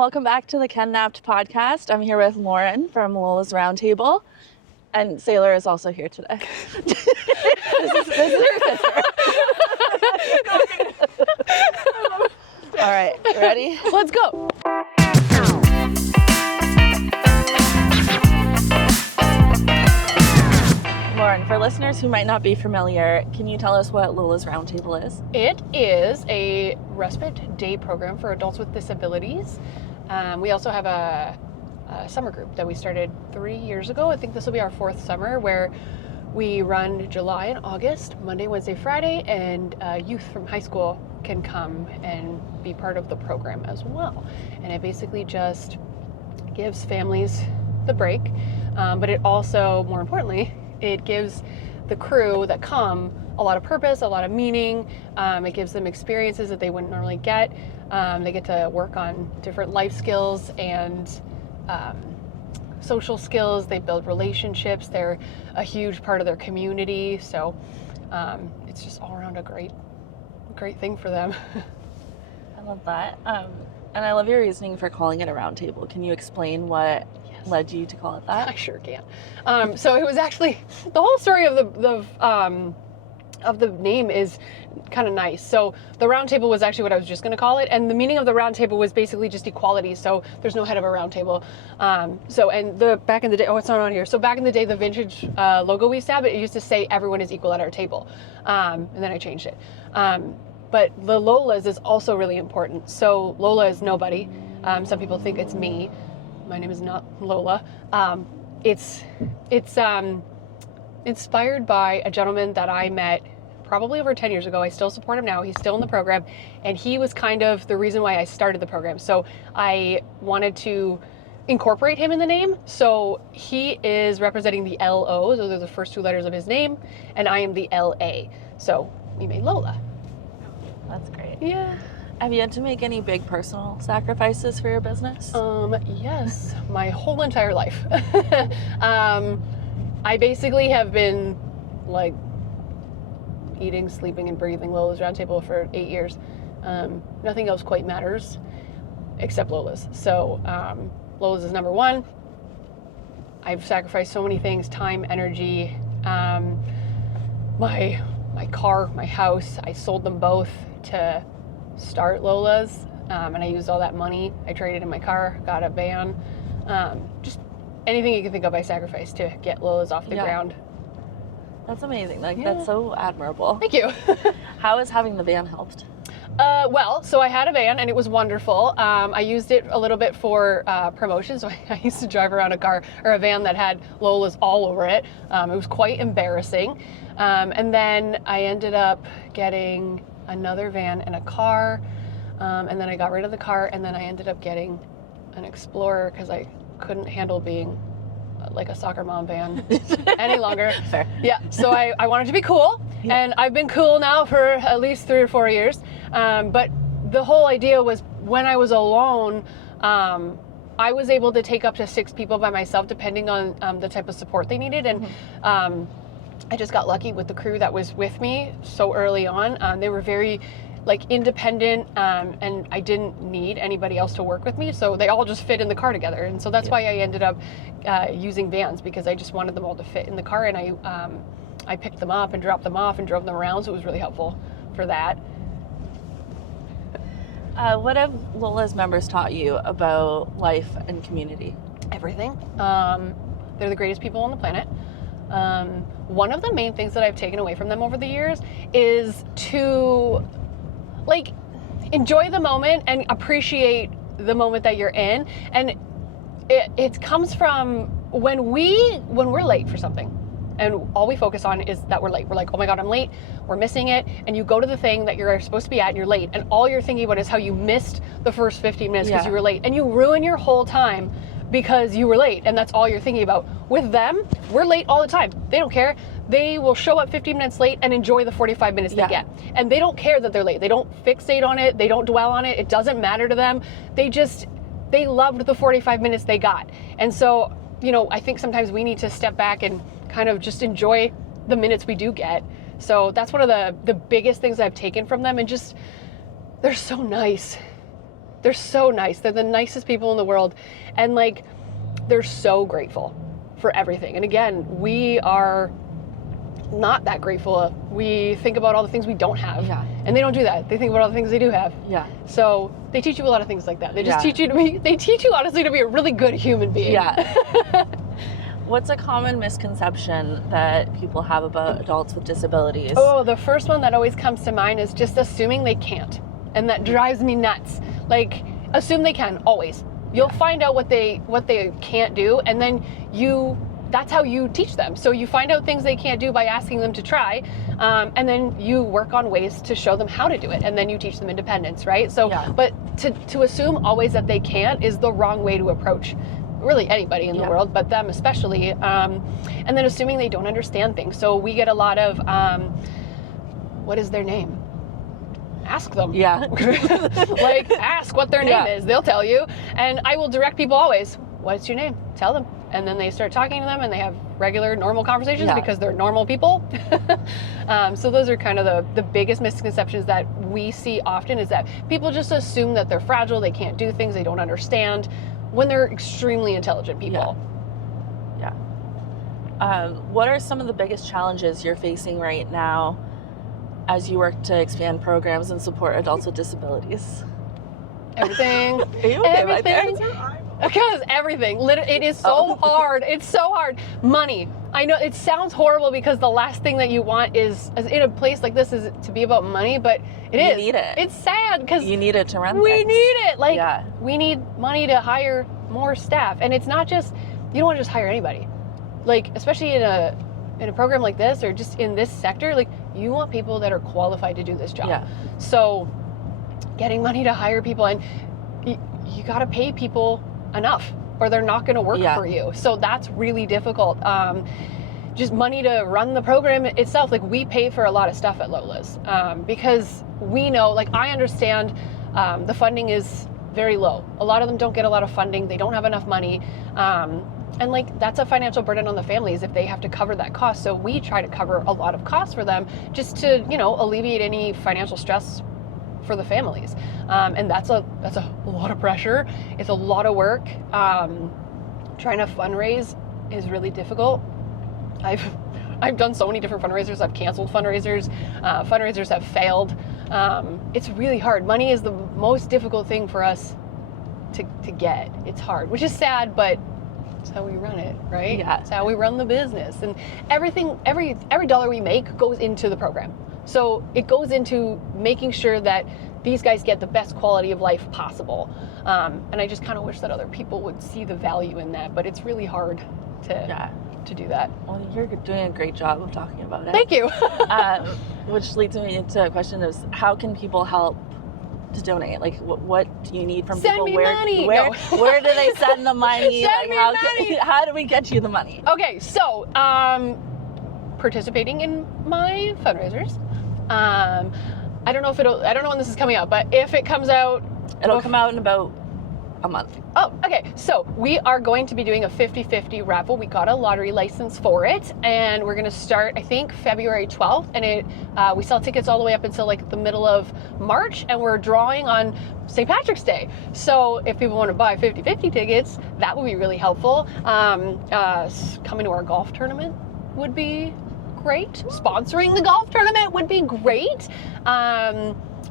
Welcome back to the Ken Knapp'd Podcast. I'm here with Lauren from Lola's Roundtable, and Sailor is also here today. This is her sister. All right, ready? Let's go. Lauren, for listeners who might not be familiar, can you tell us what Lola's Roundtable is? It is a respite day program for adults with disabilities. We also have a summer group that we started 3 years ago. I think this will be our fourth summer, where we run July and August, Monday, Wednesday, Friday, and youth from high school can come and be part of the program as well. And it basically just gives families the break, but it also, more importantly, it gives the crew that come a lot of purpose, a lot of meaning. It gives them experiences that they wouldn't normally get. They get to work on different life skills and social skills. They build relationships. They're a huge part of their community. So it's just all around a great thing for them. I love that. And I love your reasoning for calling it a roundtable. Can you explain what led you to call it that? I sure can. So it was actually, the whole story of the name is kind of nice. So the round table was actually what I was just going to call it, and the meaning of the round table was basically just equality. So there's no head of a round table. Back in the day, it's not on here. So back in the day, the vintage logo we used to have, it used to say everyone is equal at our table, and then I changed it. But the Lolas is also really important. So Lola is nobody. Some people think it's me. My name is not Lola. It's inspired by a gentleman that I met probably over 10 years ago. I still support him now. He's still in the program, and he was kind of the reason why I started the program. So I wanted to incorporate him in the name. So he is representing the LO, those are the first two letters of his name, and I am the LA. So we made Lola. That's great. Yeah. Have you had to make any big personal sacrifices for your business? Yes, my whole entire life. I basically have been like eating, sleeping, and breathing Lola's Roundtable for 8 years. Nothing else quite matters except Lola's. So Lola's is number one. I've sacrificed so many things: time, energy, my car, my house. I sold them both to start Lola's, and I used all that money. I traded in my car, got a van, just anything you can think of I sacrificed to get Lola's off the ground. That's amazing. That's so admirable. Thank you. How has having the van helped? So I had a van and it was wonderful. I used it a little bit for promotion. So I used to drive around a van that had Lola's all over it. It was quite embarrassing. And then I ended up getting another van and a car. And then I got rid of the car, and then I ended up getting an Explorer because I couldn't handle being like a soccer mom van any longer. Fair. Yeah, so I wanted to be cool, and I've been cool now for at least 3 or 4 years. But the whole idea was, when I was alone, I was able to take up to 6 people by myself, depending on the type of support they needed. And I just got lucky with the crew that was with me so early on. They were very independent, and I didn't need anybody else to work with me, so they all just fit in the car together. And so that's why I ended up using vans, because I just wanted them all to fit in the car, and I picked them up and dropped them off and drove them around, so it was really helpful for that. What have Lola's members taught you about life and community? Everything. They're the greatest people on the planet. One of the main things that I've taken away from them over the years is to enjoy the moment and appreciate the moment that you're in. And it comes from when we're late for something, and all we focus on is that we're late. We're like, oh my God, I'm late. We're missing it. And you go to the thing that you're supposed to be at and you're late. And all you're thinking about is how you missed the first 15 minutes because you were late. And you ruin your whole time because you were late. And that's all you're thinking about. With them, we're late all the time. They don't care. They will show up 15 minutes late and enjoy the 45 minutes they get. And they don't care that they're late. They don't fixate on it. They don't dwell on it. It doesn't matter to them. They loved the 45 minutes they got. And so, I think sometimes we need to step back and kind of just enjoy the minutes we do get. So that's one of the biggest things I've taken from them, and just, they're so nice. They're so nice. They're the nicest people in the world. And like, they're so grateful for everything. And again, we are not that grateful. We think about all the things we don't have. Yeah. And they don't do that. They think about all the things they do have. Yeah. So they teach you a lot of things like that. They just Yeah. they teach you honestly to be a really good human being. Yeah. What's a common misconception that people have about adults with disabilities? Oh, the first one that always comes to mind is just assuming they can't. And that drives me nuts. Like, assume they can, always. You'll find out what they can't do, and then that's how you teach them. So you find out things they can't do by asking them to try, and then you work on ways to show them how to do it, and then you teach them independence, right? So, Yeah. but to assume always that they can't is the wrong way to approach really anybody in the world, but them especially. And then assuming they don't understand things. So we get a lot of, what is their name? Ask them. Yeah. Like, ask what their name is. They'll tell you. And I will direct people always, what's your name? Tell them. And then they start talking to them and they have regular, normal conversations because they're normal people. So those are kind of the biggest misconceptions that we see often, is that people just assume that they're fragile, they can't do things, they don't understand, when they're extremely intelligent people. Yeah. What are some of the biggest challenges you're facing right now as you work to expand programs and support adults with disabilities? Everything. Are you okay right there? Because everything. It is so hard. It's so hard. Money. I know it sounds horrible because the last thing that you want is in a place like this is to be about money, but it is. You need it. It's sad because You need it to run we things. need it. Like, we need money to hire more staff. And it's not just, you don't want to just hire anybody. Like, especially in a program like this, or just in this sector, like, you want people that are qualified to do this job. Yeah. So getting money to hire people, and you got to pay people enough or they're not going to work for you. So that's really difficult. Just money to run the program itself. Like, we pay for a lot of stuff at Lola's because we know, like, I understand the funding is very low. A lot of them don't get a lot of funding. They don't have enough money. And like, that's a financial burden on the families if they have to cover that cost. So we try to cover a lot of costs for them just to, alleviate any financial stress for the families. And that's a lot of pressure. It's a lot of work. Trying to fundraise is really difficult. I've done so many different fundraisers. I've canceled fundraisers. Fundraisers have failed. It's really hard. Money is the most difficult thing for us to get. It's hard, which is sad, but it's how we run it, right? Yeah. It's how we run the business. And everything, every dollar we make goes into the program. So it goes into making sure that these guys get the best quality of life possible. And I just kind of wish that other people would see the value in that, but it's really hard to do that. Well, you're doing a great job of talking about it. Thank you. Which leads me into a question is, how can people help to donate? Like, what do you need from Send people? me Where, money. Where, No. where do they send the money? Send me money. How do we get you the money? Okay, so participating in my fundraisers. I don't know when this is coming out, but if it comes out, It'll come out in about a month. Oh, okay. So we are going to be doing a 50-50 raffle. We got a lottery license for it, and we're going to start, I think, February 12th. And we sell tickets all the way up until like the middle of March, and we're drawing on St. Patrick's Day. So if people want to buy 50-50 tickets, that would be really helpful. Coming to our golf tournament would be great. Sponsoring the golf tournament would be great.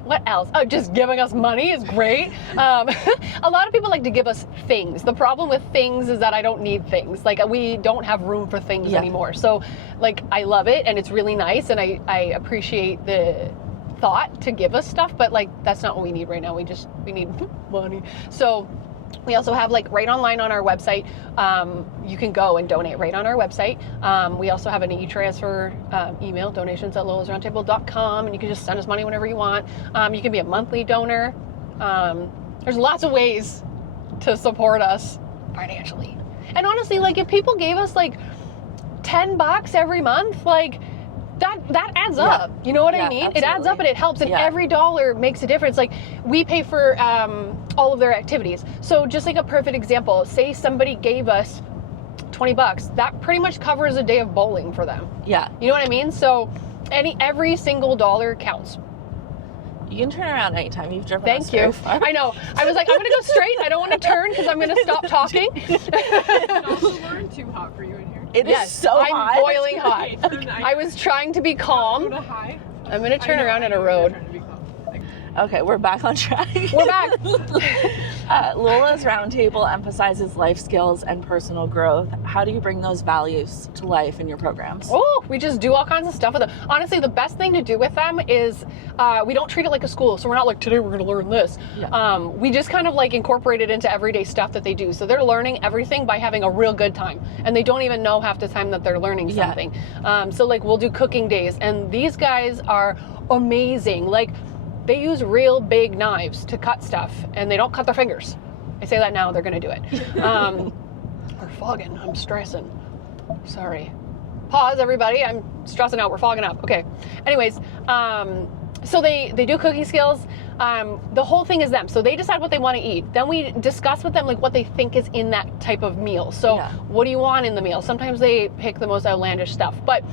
What else? Oh, just giving us money is great. A lot of people like to give us things. The problem with things is that I don't need things. Like, we don't have room for things anymore. So, like, I love it and it's really nice, and I appreciate the thought to give us stuff, but like, that's not what we need right now. We need money. So we also have, like, right online on our website, you can go and donate right on our website. We also have an e-transfer email, donations@lolasroundtable.com, and you can just send us money whenever you want. You can be a monthly donor. There's lots of ways to support us financially. And honestly, like, if people gave us like $10 every month, like, that adds up. You know what I mean? Absolutely. It adds up and it helps, and every dollar makes a difference. Like, we pay for all of their activities. So just like a perfect example, say somebody gave us $20, that pretty much covers a day of bowling for them. Yeah. You know what I mean? So every single dollar counts. You can turn around anytime. You've driven Thank us you. very far. I know. I was like, I'm going to go straight. I don't want to turn because I'm going to stop talking. It's also Lauren, too hot for you in here. It is so hot. I'm boiling hot. I was trying to be calm. I'm going to turn around at a road. Okay, we're back on track. We're back. Lola's Roundtable emphasizes life skills and personal growth. How do you bring those values to life in your programs? Oh, we just do all kinds of stuff with them. Honestly, the best thing to do with them is we don't treat it like a school. So we're not like, today we're going to learn this. Yeah. We just kind of like incorporate it into everyday stuff that they do. So they're learning everything by having a real good time. And they don't even know half the time that they're learning something. Yeah. So like we'll do cooking days. And these guys are amazing. Like, they use real big knives to cut stuff, and they don't cut their fingers. I say that now, they're gonna do it. We're fogging, I'm stressing. Sorry. Pause, everybody, I'm stressing out, we're fogging up. Okay, anyways, so they do cooking skills. The whole thing is them. So they decide what they wanna eat. Then we discuss with them like what they think is in that type of meal. So what do you want in the meal? Sometimes they pick the most outlandish stuff, but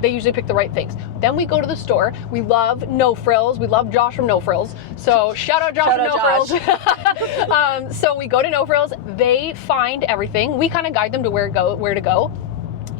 they usually pick the right things. Then we go to the store. We love No Frills. We love Josh from No Frills. So shout out Josh from No Frills. So we go to No Frills. They find everything. We kind of guide them to where to go.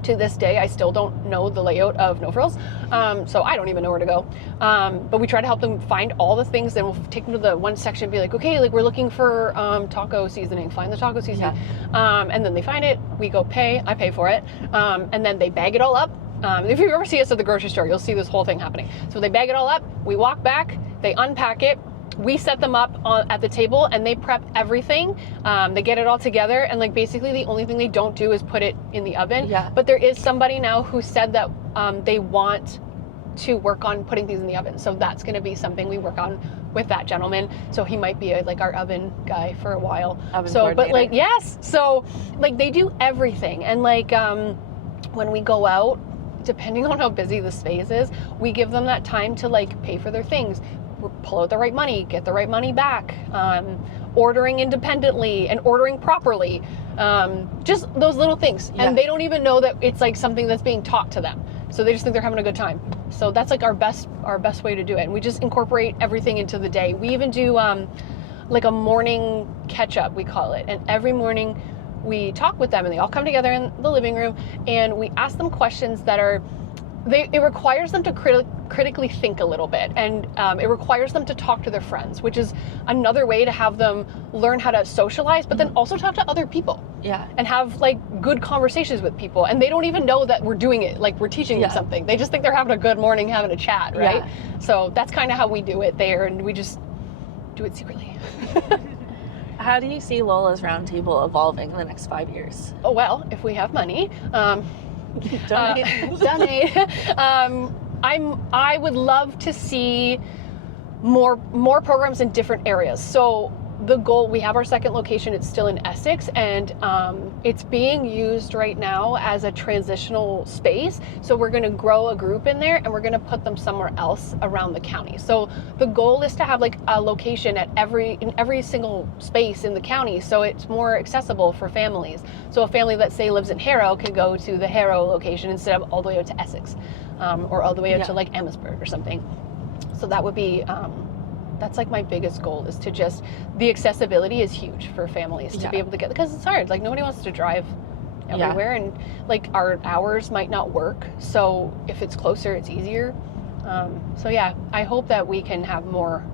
To this day, I still don't know the layout of No Frills. So I don't even know where to go. But we try to help them find all the things. Then we'll take them to the one section and be like, okay, like we're looking for taco seasoning. Find the taco seasoning. Yeah. And then they find it. We go pay. I pay for it. And then they bag it all up. If you ever see us at the grocery store, you'll see this whole thing happening. So they bag it all up, we walk back, they unpack it, we set them up at the table, and they prep everything. They get it all together, and like basically the only thing they don't do is put it in the oven. Yeah. But there is somebody now who said that they want to work on putting things in the oven. So that's going to be something we work on with that gentleman. So he might be like our oven guy for a while. But like, yes. So like they do everything. And like when we go out, depending on how busy the space is, we give them that time to like pay for their things, pull out the right money, get the right money back, ordering independently and ordering properly, just those little things. Yeah. And they don't even know that it's like something that's being taught to them. So they just think they're having a good time. So that's like our best way to do it. And we just incorporate everything into the day. We even do like a morning catch up, we call it. And every morning we talk with them, and they all come together in the living room, and we ask them questions that are, it requires them to critically think a little bit, and it requires them to talk to their friends, which is another way to have them learn how to socialize, but then also talk to other people. Yeah. And have like good conversations with people, and they don't even know that we're doing it, like we're teaching them something. They just think they're having a good morning, having a chat, right? Yeah. So that's kind of how we do it there, and we just do it secretly. How do you see Lola's Roundtable evolving in the next 5 years? Oh, well, if we have money, donate. Donate. I would love to see more programs in different areas. So the goal, we have our second location, it's still in Essex, and it's being used right now as a transitional space. So we're going to grow a group in there, and we're going to put them somewhere else around the county. So the goal is to have like a location in every single space in the county, so it's more accessible for families. So a family that say lives in Harrow can go to the Harrow location instead of all the way out to Essex, or all the way out to like Amherstburg or something. So that would be that's like my biggest goal, is to just, the accessibility is huge for families to be able to get, because it's hard, like nobody wants to drive everywhere, and like our hours might not work, so if it's closer it's easier. So yeah, I hope that we can have more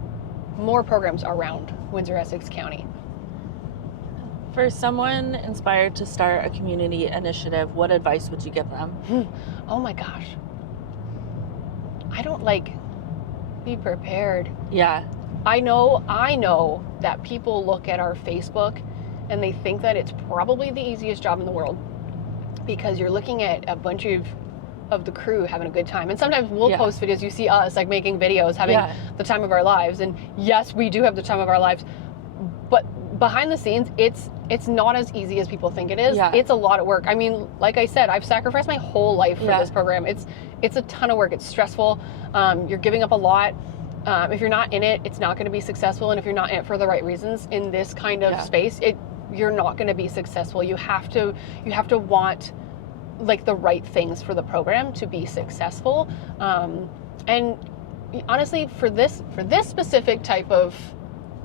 programs around Windsor-Essex County. For someone inspired to start a community initiative, what advice would you give them? Oh my gosh, I don't be prepared. Yeah. I know that people look at our Facebook and they think that it's probably the easiest job in the world, because you're looking at a bunch of the crew having a good time. And sometimes we'll post videos, you see us like making videos, having the time of our lives. And yes, we do have the time of our lives, but behind the scenes, it's not as easy as people think it is. Yeah. It's a lot of work. I mean, like I said, I've sacrificed my whole life for this program. It's a ton of work. It's stressful. You're giving up a lot. If you're not in it, it's not going to be successful. And if you're not in it for the right reasons in this kind of space, you're not going to be successful. You have to want like the right things for the program to be successful. And honestly, for this specific type of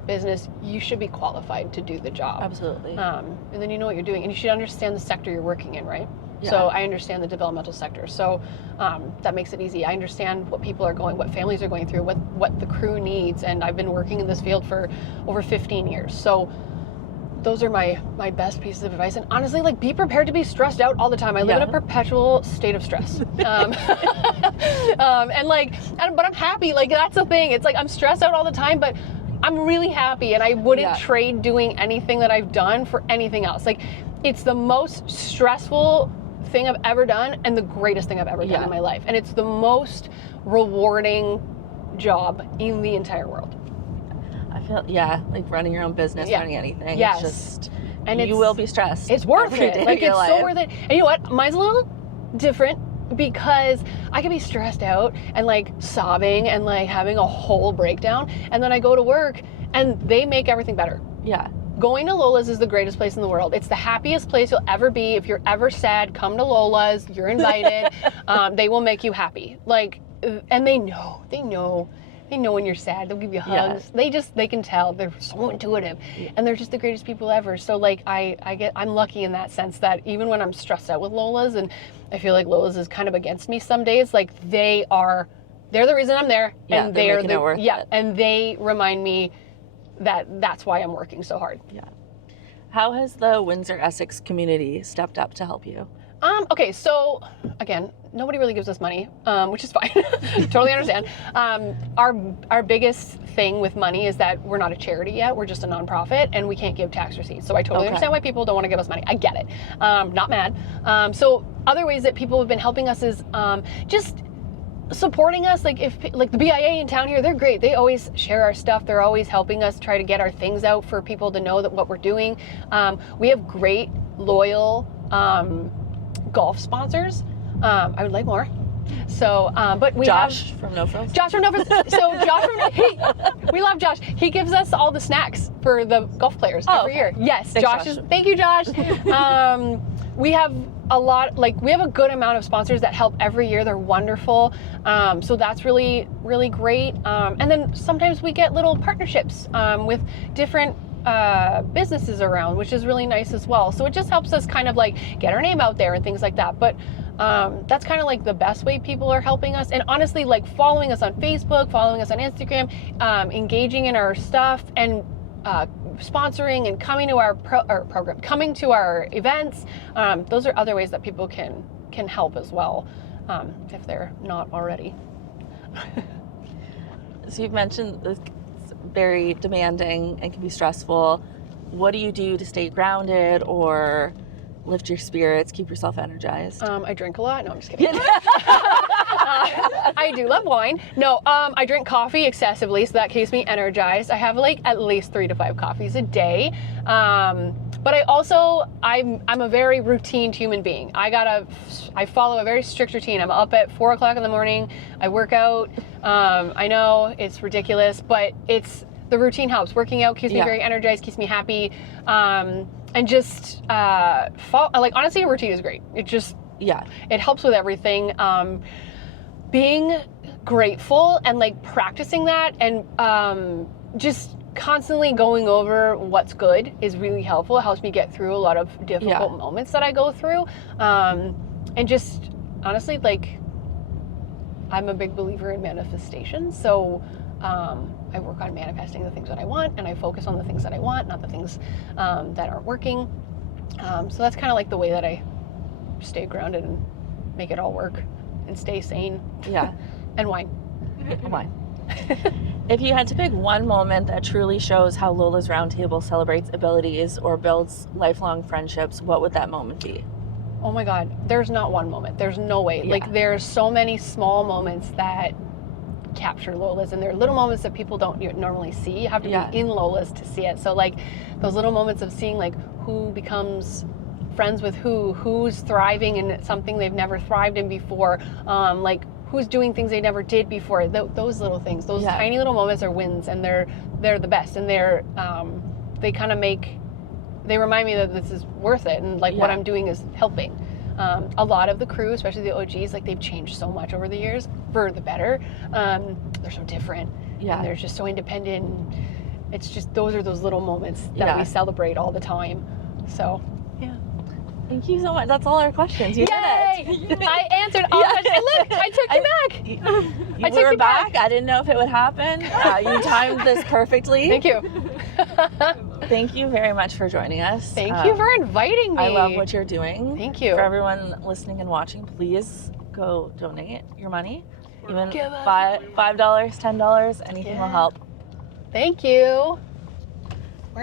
business, you should be qualified to do the job. Absolutely. And then you know what you're doing, and you should understand the sector you're working in, right? Yeah. So I understand the developmental sector, so that makes it easy. I understand what people are what families are going through, what the crew needs, and I've been working in this field for over 15 years. So those are my best pieces of advice. And honestly, like, be prepared to be stressed out all the time. I live in a perpetual state of stress. But I'm happy. Like, that's the thing. It's like I'm stressed out all the time, but I'm really happy, and I wouldn't trade doing anything that I've done for anything else. Like, it's the most stressful thing I've ever done and the greatest thing I've ever done in my life. And it's the most rewarding job in the entire world. I feel, like running your own business, running anything. Yes. It's just, and you will be stressed. It's worth every it. day Like, of your it's life. so worth it. And you know what? Mine's a little different because I can be stressed out and like sobbing and like having a whole breakdown. And then I go to work and they make everything better. Yeah. Going to Lola's is the greatest place in the world. It's the happiest place you'll ever be. If you're ever sad, come to Lola's. You're invited. They will make you happy. Like, and they know when you're sad. They'll give you hugs. They can tell. They're so intuitive, and they're just the greatest people ever. So like, I'm lucky in that sense that even when I'm stressed out with Lola's, and I feel like Lola's is kind of against me some days, like they're the reason I'm there, and they're making it worth it. And they remind me that's why I'm working so hard. Yeah. How has the Windsor-Essex community stepped up to help you? Okay, so again, nobody really gives us money, which is fine. Totally understand. Our biggest thing with money is that we're not a charity yet. We're just a nonprofit, and we can't give tax receipts. So I totally understand why people don't want to give us money. I get it. Not mad. So other ways that people have been helping us is just supporting us. Like the BIA in town here, they're great. They always share our stuff. They're always helping us try to get our things out for people to know that what we're doing. We have great, loyal golf sponsors. I would like more. So, but we Josh from No Frills. Josh from No Frills. So we love Josh. He gives us all the snacks for the golf players every year. Yes, Thanks, Josh. Thank you, Josh. We have we have a good amount of sponsors that help every year. They're wonderful. So that's really, really great. And then sometimes we get little partnerships with different businesses around, which is really nice as well. So it just helps us kind of like get our name out there and things like that. But that's kind of like the best way people are helping us. And honestly, like following us on Facebook, following us on Instagram, engaging in our stuff, and sponsoring and coming to our program, coming to our events. Those are other ways that people can help as well, if they're not already. So you've mentioned it's very demanding and can be stressful. What do you do to stay grounded or lift your spirits, keep yourself energized? I drink a lot. No, I'm just kidding. I do love wine. No, I drink coffee excessively, so that keeps me energized. I have like at least 3 to 5 coffees a day. But I'm a very routine human being. I follow a very strict routine. I'm up at 4 o'clock in the morning. I work out. I know it's ridiculous, but the routine helps. Working out keeps me very energized, keeps me happy. And just honestly, a routine is great. It helps with everything. Being grateful and like practicing that, and just constantly going over what's good is really helpful. It helps me get through a lot of difficult moments that I go through. And just honestly, like, I'm a big believer in manifestation. So I work on manifesting the things that I want, and I focus on the things that I want, not the things that aren't working. So that's kind of like the way that I stay grounded and make it all work and stay sane. Yeah. And wine. Wine. If you had to pick one moment that truly shows how Lola's Roundtable celebrates abilities or builds lifelong friendships, what would that moment be? Oh my God, there's not one moment. There's no way. Yeah. Like, there's so many small moments that capture Lola's, and there are little moments that people don't normally see. You have to be in Lola's to see it. So like those little moments of seeing like who becomes friends with who's thriving in something they've never thrived in before, like who's doing things they never did before. Those little things, those tiny little moments are wins, and they're the best, and they kind of they remind me that this is worth it, and like what I'm doing is helping. A lot of the crew, especially the OGs, like they've changed so much over the years for the better. They're so different. Yeah. And they're just so independent. It's just, those are those little moments that we celebrate all the time. So, yeah. Thank you so much. That's all our questions. You did it. I answered all questions. And look, I took you back. We were back. I didn't know if it would happen. You timed this perfectly. Thank you. Thank you very much for joining us. Thank you for inviting me. I love what you're doing. Thank you. For everyone listening and watching, please go donate your money. Even Give us $5, $10, anything will help. Thank you.